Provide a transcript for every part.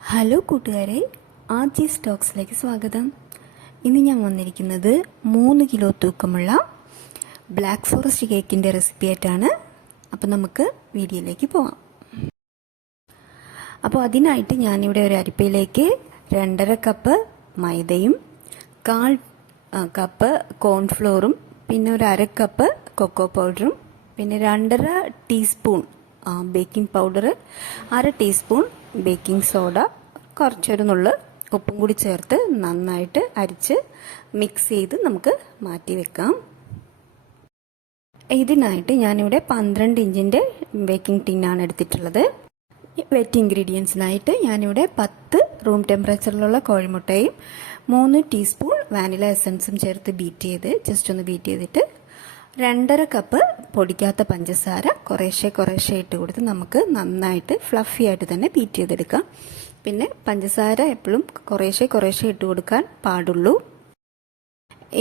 Hello കൂട്ടുകാരെ ആജി സ്റ്റോക്സിലേക്ക് സ്വാഗതം. ഇന്ന് ഞാൻ വന്നിരിക്കുന്നത് മൂന്ന് കിലോ തൂക്കമുള്ള ബ്ലാക്ക് ഫോറസ്റ്റ് കേക്കിന്റെ റെസിപ്പി ആയിട്ടാണ്. അപ്പോൾ നമുക്ക് വീഡിയോയിലേക്ക് പോവാം. അപ്പോൾ അതിനായിട്ട് ഞാനിവിടെ ഒരു അരിപ്പയിലേക്ക് രണ്ടര കപ്പ് മൈദയും കാൽ കപ്പ് കോൺഫ്ലോറും പിന്നെ ഒരു അര കപ്പ് കൊക്കോ പൗഡറും പിന്നെ രണ്ടര ടീസ്പൂൺ ബേക്കിംഗ് പൗഡർ അര ടീസ്പൂൺ ബേക്കിംഗ് സോഡ കുറച്ചൊരു നുള്ള് ഉപ്പും കൂടി ചേർത്ത് നന്നായിട്ട് അരിച്ച് മിക്സ് ചെയ്ത് നമുക്ക് മാറ്റി വെക്കാം. ഇതിനായിട്ട് ഞാനിവിടെ പന്ത്രണ്ട് ഇഞ്ചിന്റെ ബേക്കിംഗ് ടിന്നാണ് എടുത്തിട്ടുള്ളത്. വെറ്റ് ഇൻഗ്രീഡിയൻസിനായിട്ട് ഞാനിവിടെ പത്ത് റൂം ടെമ്പറേച്ചറിലുള്ള കോഴിമുട്ടയും മൂന്ന് ടീസ്പൂൺ വാനില എസൻസും ചേർത്ത് ബീറ്റ് ചെയ്ത് ജസ്റ്റ് ഒന്ന് ബീറ്റ് ചെയ്തിട്ട് രണ്ടര കപ്പ് പൊടിക്കാത്ത പഞ്ചസാര കുറേശ്ശെ കുറേശ്ശെ ഇട്ട് കൊടുത്ത് നമുക്ക് നന്നായിട്ട് ഫ്ലഫി ആയിട്ട് തന്നെ ബീറ്റ് ചെയ്തെടുക്കാം. പിന്നെ പഞ്ചസാര എപ്പോഴും കുറേശ്ശെ കുറേശ്ശെ ഇട്ട് കൊടുക്കാൻ പാടുള്ളൂ.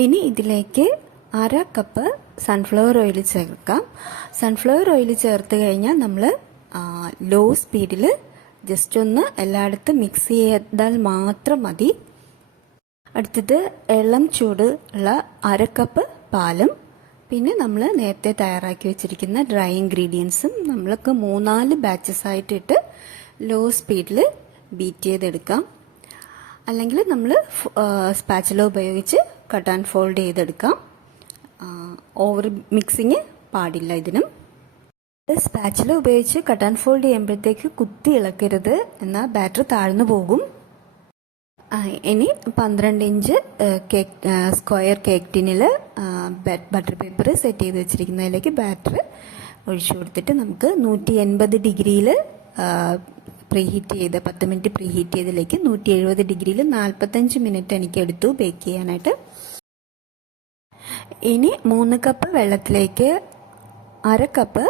ഇനി ഇതിലേക്ക് അര കപ്പ് സൺഫ്ലവർ ഓയിൽ ചേർക്കാം. സൺഫ്ലവർ ഓയിൽ ചേർത്ത് കഴിഞ്ഞാൽ നമ്മൾ ലോ സ്പീഡിൽ ജസ്റ്റ് ഒന്ന് എല്ലായിടത്തും മിക്സ് ചെയ്താൽ മാത്രം മതി. അടുത്തത് ഇളം ചൂട് ഉള്ള അര കപ്പ് പാലും പിന്നെ നമ്മൾ നേരത്തെ തയ്യാറാക്കി വെച്ചിരിക്കുന്ന ഡ്രൈ ഇൻഗ്രീഡിയൻസും നമ്മൾക്ക് മൂന്നാൽ ബാച്ചസ് ആയിട്ടിട്ട് ലോ സ്പീഡിൽ ബീറ്റ് ചെയ്തെടുക്കാം. അല്ലെങ്കിൽ നമ്മൾ സ്പാച്ചില ഉപയോഗിച്ച് കട്ട് ആൻഡ് ഫോൾഡ് ചെയ്തെടുക്കാം. ഓവർ മിക്സിങ് പാടില്ല ഇതിനും. സ്പാച്ചില ഉപയോഗിച്ച് കട്ട് ആൻഡ് ഫോൾഡ് ചെയ്യുമ്പോഴത്തേക്ക് കുത്തി ഇളക്കരുത്. എന്നാൽ ബാറ്റർ താഴ്ന്നു പോകും. ഇനി പന്ത്രണ്ട് ഇഞ്ച് കേക്ക് സ്ക്വയർ കേക്ക് ടിന്നിൽ ബട്ടർ പേപ്പർ സെറ്റ് ചെയ്ത് വെച്ചിരിക്കുന്നതിലേക്ക് ബാറ്റർ ഒഴിച്ചു കൊടുത്തിട്ട് നമുക്ക് നൂറ്റി എൺപത് ഡിഗ്രിയിൽ പ്രീഹീറ്റ് ചെയ്ത് പത്ത് മിനിറ്റ് പ്രീഹീറ്റ് ചെയ്തതിലേക്ക് നൂറ്റി എഴുപത് ഡിഗ്രിയിൽ നാൽപ്പത്തഞ്ച് മിനിറ്റ് എനിക്ക് എടുത്തു ബേക്ക് ചെയ്യാനായിട്ട്. ഇനി മൂന്ന് കപ്പ് വെള്ളത്തിലേക്ക് അര കപ്പ്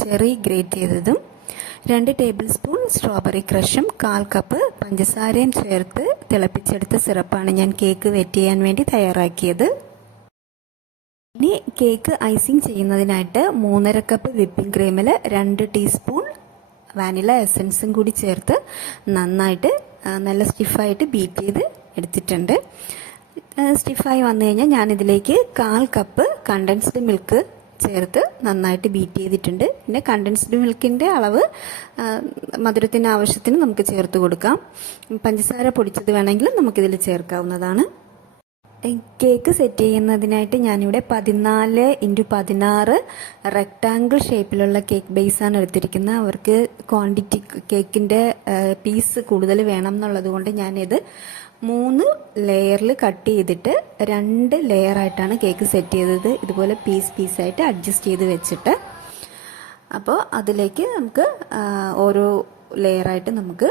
ചെറി ഗ്രേറ്റ് ചെയ്തതും രണ്ട് ടേബിൾ സ്പൂൺ സ്ട്രോബെറി ക്രഷും കാൽ കപ്പ് പഞ്ചസാരയും ചേർത്ത് തിളപ്പിച്ചെടുത്ത സിറപ്പാണ് ഞാൻ കേക്ക് വെറ്റ് ചെയ്യാൻ വേണ്ടി തയ്യാറാക്കിയത്. ഇനി കേക്ക് ഐസിങ് ചെയ്യുന്നതിനായിട്ട് മൂന്നര കപ്പ് വിപ്പിംഗ് ക്രീമിൽ രണ്ട് ടീസ്പൂൺ വാനില എസൻസും കൂടി ചേർത്ത് നന്നായിട്ട് നല്ല സ്റ്റിഫായിട്ട് ബീറ്റ് ചെയ്ത് എടുത്തിട്ടുണ്ട്. സ്റ്റിഫായി വന്നു കഴിഞ്ഞാൽ ഞാനിതിലേക്ക് കാൽ കപ്പ് കണ്ടൻസ്ഡ് മിൽക്ക് ചേർത്ത് നന്നായിട്ട് ബീറ്റ് ചെയ്തിട്ടുണ്ട്. പിന്നെ കണ്ടൻസ്ഡ് മിൽക്കിന്റെ അളവ് മധുരത്തിന്റെ ആവശ്യത്തിന് നമുക്ക് ചേർത്ത് കൊടുക്കാം. പഞ്ചസാര പൊടിച്ചത് വേണമെങ്കിൽ നമുക്കിതിൽ ചേർക്കാവുന്നതാണ്. കേക്ക് സെറ്റ് ചെയ്യുന്നതിനായിട്ട് ഞാനിവിടെ പതിനാല് ഇന്റു പതിനാറ് റെക്റ്റാങ്കിൾ ഷേപ്പിലുള്ള കേക്ക് ബേസാണ് എടുത്തിരിക്കുന്നത്. അവർക്ക് ക്വാണ്ടിറ്റി കേക്കിന്റെ പീസ് കൂടുതൽ വേണം എന്നുള്ളത് കൊണ്ട് ഞാനിത് മൂന്ന് ലെയറിൽ കട്ട് ചെയ്തിട്ട് രണ്ട് ലെയറായിട്ടാണ് കേക്ക് സെറ്റ് ചെയ്തത്. ഇതുപോലെ പീസ് പീസായിട്ട് അഡ്ജസ്റ്റ് ചെയ്ത് വെച്ചിട്ട്. അപ്പോൾ അതിലേക്ക് നമുക്ക് ഓരോ ലെയറായിട്ട് നമുക്ക്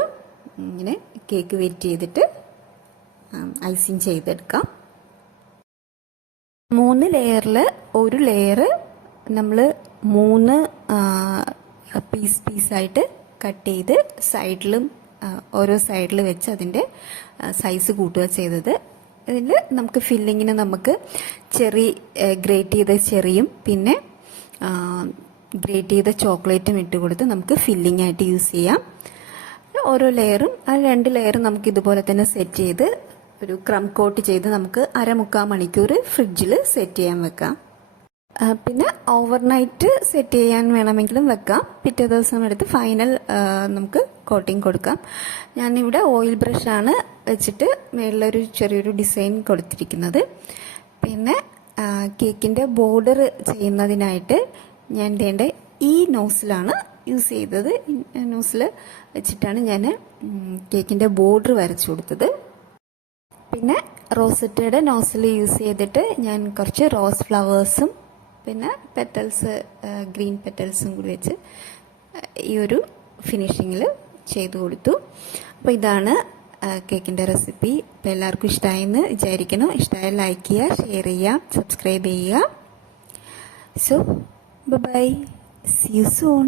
ഇങ്ങനെ കേക്ക് വെറ്റ് ചെയ്തിട്ട് ഐസിങ് ചെയ്തെടുക്കാം. മൂന്ന് ലെയറിൽ ഒരു ലെയർ നമ്മൾ മൂന്ന് പീസ് പീസായിട്ട് കട്ട് ചെയ്ത് സൈഡിലും ഓരോ സൈഡിൽ വെച്ച് അതിന്റെ സൈസ് കൂട്ടുക ചെയ്തത്. ഇതിൽ നമുക്ക് ഫില്ലിങ്ങിന് നമുക്ക് ചെറി ഗ്രേറ്റ് ചെയ്ത ചെറിയും പിന്നെ ഗ്രേറ്റ് ചെയ്ത ചോക്ലേറ്റും ഇട്ട് കൊടുത്ത് നമുക്ക് ഫില്ലിംഗ് ആയിട്ട് യൂസ് ചെയ്യാം. ഓരോ ലെയറും ആ രണ്ട് ലെയറും നമുക്ക് ഇതുപോലെ തന്നെ സെറ്റ് ചെയ്ത് ഒരു ക്രം കോട്ട് ചെയ്ത് നമുക്ക് അരമുക്കാൽ മണിക്കൂർ ഫ്രിഡ്ജിൽ സെറ്റ് ചെയ്യാൻ വെക്കാം. പിന്നെ ഓവർനൈറ്റ് സെറ്റ് ചെയ്യാൻ വേണമെങ്കിലും വെക്കാം. പിറ്റേ ദിവസം എടുത്ത് ഫൈനൽ നമുക്ക് കോട്ടിങ് കൊടുക്കാം. ഞാനിവിടെ ഓയിൽ ബ്രഷാണ് വെച്ചിട്ട് മേളിലൊരു ചെറിയൊരു ഡിസൈൻ കൊടുത്തിരിക്കുന്നത്. പിന്നെ കേക്കിന്റെ ബോർഡർ ചെയ്യുന്നതിനായിട്ട് ഞാൻ വേണ്ട ഈ നോസിലാണ് യൂസ് ചെയ്തത്. നോസിൽ വെച്ചിട്ടാണ് ഞാൻ കേക്കിന്റെ ബോർഡർ വരച്ചു കൊടുത്തത്. പിന്നെ റോസറ്റയുടെ നോസിൽ യൂസ് ചെയ്തിട്ട് ഞാൻ കുറച്ച് റോസ് ഫ്ലവേഴ്സും പിന്നെ പെറ്റൽസ് ഗ്രീൻ പെറ്റൽസും കൂടി വെച്ച് ഈ ഒരു ഫിനിഷിങ്ങിൽ ചെയ്തു കൊടുത്തു. അപ്പോൾ ഇതാണ് കേക്കിന്റെ റെസിപ്പി. അപ്പോൾ എല്ലാവർക്കും ഇഷ്ടമായെന്ന് വിചാരിക്കണം ഇഷ്ടമായ ലൈക്ക് ചെയ്യുക ഷെയർ ചെയ്യുക സബ്സ്ക്രൈബ് ചെയ്യുക. So bye see you soon